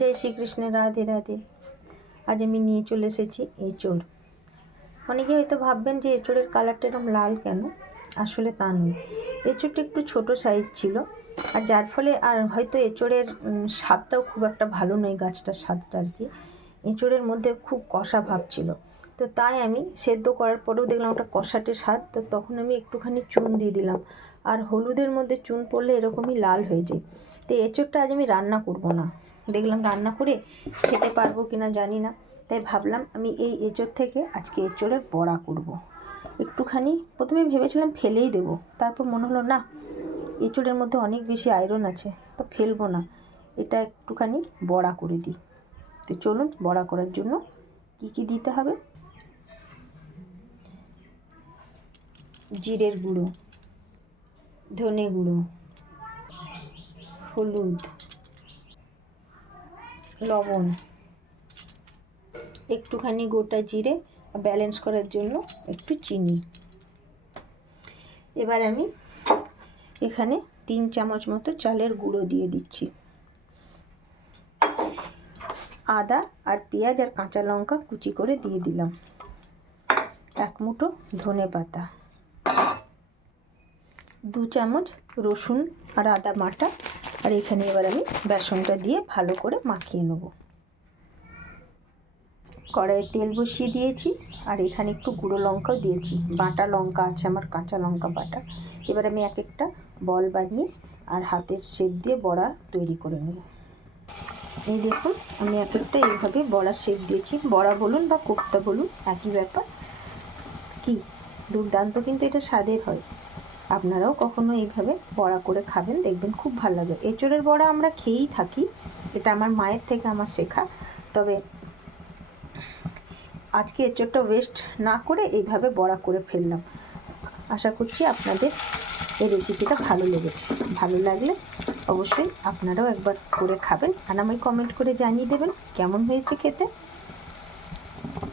জয় শ্রীকৃষ্ণের, রাধে রাধে। আজ আমি নিয়ে চলে এসেছি এঁচোড়। অনেকে হয়তো ভাববেন যে এঁচোড়ের কালারটা এরকম লাল কেন, আসলে তা নয়। এঁচোড়টা একটু ছোট সাইজ ছিল, আর যার ফলে আর হয়তো এঁচোড়ের স্বাদটাও খুব একটা ভালো নয়, গাছটার স্বাদটা আর কি। এঁচোড়ের মধ্যে খুব কষা ভাব ছিল, তো তাই আমি সেদ্ধ করার পরেও দেখলাম ওটা কষাটে স্বাদ, তো তখন আমি একটুখানি চুন দিয়ে দিলাম। আর হলুদের মধ্যে চুন পড়লে এরকমই লাল হয়ে যায়। তো এঁচোড়টা আজ আমি রান্না করব না, দেখলাম রান্না করে খেতে পারবো কিনা জানি না, তাই ভাবলাম আমি এই এঁচোড় থেকে আজকে এঁচোড়ের বড়া করব। একটুখানি প্রথমে ভেবেছিলাম ফেলেই দেব, তারপর মনে হলো না, এঁচোড়ের মধ্যে অনেক বেশি আয়রন আছে, তো ফেলবো না, এটা একটুখানি বড়া করে দিই। তো চলুন বড়া করার জন্য কি কি দিতে হবে। জিরের গুঁড়ো, ধনে গুঁড়ো, হলুদ, লবণ, একটুখানি গোটা জিরে, ব্যালেন্স করার জন্য একটু চিনি। এবার আমি এখানে 3 চামচ মতো চালের গুঁড়ো দিয়ে দিচ্ছি। আদা আর পেঁয়াজ আর কাঁচা লঙ্কা কুচি করে দিয়ে দিলাম। 1 মুঠো ধনে পাতা, 2 চামচ রসুন আর আদা বাটা। আর এখানে এবার আমি বেসনটা দিয়ে ভালো করে মাখিয়ে নেব। কড়াইয়ে তেল বসিয়ে দিয়েছি, আর এখানে একটু গুঁড়ো লঙ্কাও দিয়েছি, বাটা লঙ্কা আছে আমার, কাঁচা লঙ্কা বাটা। এবার আমি এক একটা বল বানিয়ে আর হাতের শেপ দিয়ে বড়া তৈরি করে নেব। এই দেখুন, আমি এক একটা এইভাবে বড়া শেপ দিয়েছি। বড়া বলুন বা কোপ্তা বলুন, একই ব্যাপার। কি দুর্দান্ত কিন্তু এটা স্বাদের হয়। আপনারাও কখনো এইভাবে বড়া করে খাবেন, দেখবেন খুব ভালো লাগে। এঁচোড়ের বড়া আমরা খেয়েই থাকি, এটা আমার মায়ের থেকে আমার শেখা। তবে আজকে এঁচোড়টা ওয়েস্ট না করে এইভাবে বড়া করে ফেললাম। আশা করছি আপনাদের এই রেসিপিটা ভালো লেগেছে। ভালো লাগলে অবশ্যই আপনারাও একবার করে খাবেন, আর আমায় কমেন্ট করে জানিয়ে দেবেন কেমন হয়েছে খেতে।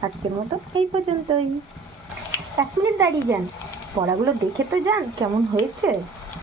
আজকের মতো এই পর্যন্তই। 1 মিনিট দাঁড়িয়ে যান, বড়াগুলো দেখে তো যান কেমন হয়েছে।